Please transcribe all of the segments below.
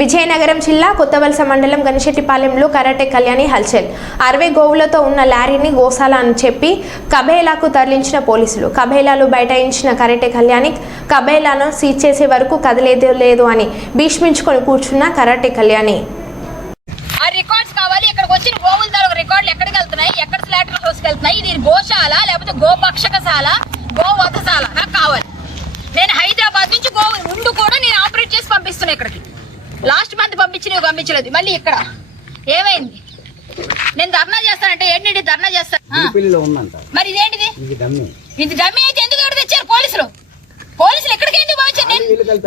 విజయనగరం జిల్లా కొత్తవలస మండలం గనిశెట్టిపాలెంలో కరాటే కళ్యాణి హల్చల్ 60 గోవులతో ఉన్న లారీని గోశాల అని చెప్పి కబేలాకు తరలించిన పోలీసులు. కబేలాలు బైఠాయించిన కరాటే కళ్యాణి కబేలాను సీజ్ చేసే వరకు కదలేదు లేదు అని భీష్మించుకొని కూర్చున్న కరాటే కళ్యాణి. ఆ రికార్డ్స్ కావాలి. ఇక్కడికి వచ్చిన గోవుల తాలూకు రికార్డులు ఎక్కడికి వెళ్తున్నాయి, ఎక్కడ స్లాటర్ హౌస్కి వెళ్తున్నాయి, ఇది గోశాల లేకపోతే గోపక్షకశాల, గోవధశాల నాకు కావాలి. నేను హైదరాబాద్ నుంచి గోవు ముందు కూడా నేను ఆపరేట్ చేసి పంపిస్తున్నా. ఇక్కడికి లాస్ట్ మంత్ పంపించలేదు. మళ్ళీ ఇక్కడ ఏమైంది? నేను ధర్నా చేస్తానంటే ఏంటి ధర్నా చేస్తాను. మరి ఇదేంటిది? ఇది డమ్మీ అయితే ఎందుకు ఎవరు తెచ్చారు? పోలీసులు ఎక్కడికి ఎందుకు పంపించారు?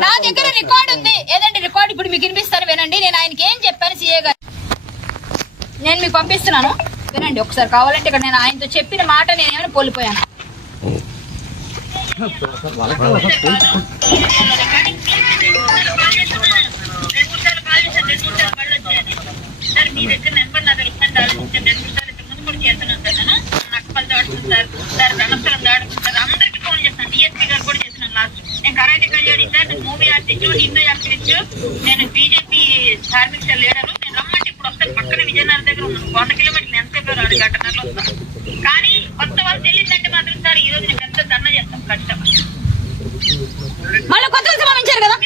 నా దగ్గర రికార్డు ఉంది. ఏదండి రికార్డు? ఇప్పుడు మీకు వినిపిస్తాను వినండి. నేను ఆయనకి ఏం చెప్పాను సీఏ గారు, నేను మీకు పంపిస్తున్నాను వినండి ఒకసారి. కావాలంటే ఇక్కడ నేను ఆయనతో చెప్పిన మాట నేను ఏమైనా కోల్పోయాను. సార్ మీ దగ్గర నెంబర్ నా దగ్గర ఆలోచించాను. 2 నిమిషాలు ఇంతకు ముందు కూడా చేస్తున్నాను సార్. నేను నక్కపల్లి దాడుతుంది సార్ రణస్థలం దాడుతుంది సార్. అందరికీ ఫోన్ చేస్తాను. డిఎస్పీ గారు కూడా చేస్తున్నాను. లాస్ట్ నేను కరాటే కళ్యాణి సార్, నేను మూవీ ఆర్టిస్ట్, హిందూ యాక్టివిస్ట్, నేను బీజేపీ ధార్మిక లీడరు. నేను రమ్మంటే ఇప్పుడు వస్తాను. పక్కన విజయనగరం దగ్గర ఉన్నాను. 100 కిలోమీటర్లు ఎంతసేపు 2 గంటన్నరలో వస్తాను. కానీ కొత్త వాళ్ళు తెలియదంటే మాత్రం సార్ ఈ రోజు నేను పెద్ద ధర్నా చేస్తాను ఖచ్చితంగా. మళ్ళీ కొత్త పంపించారు కదా.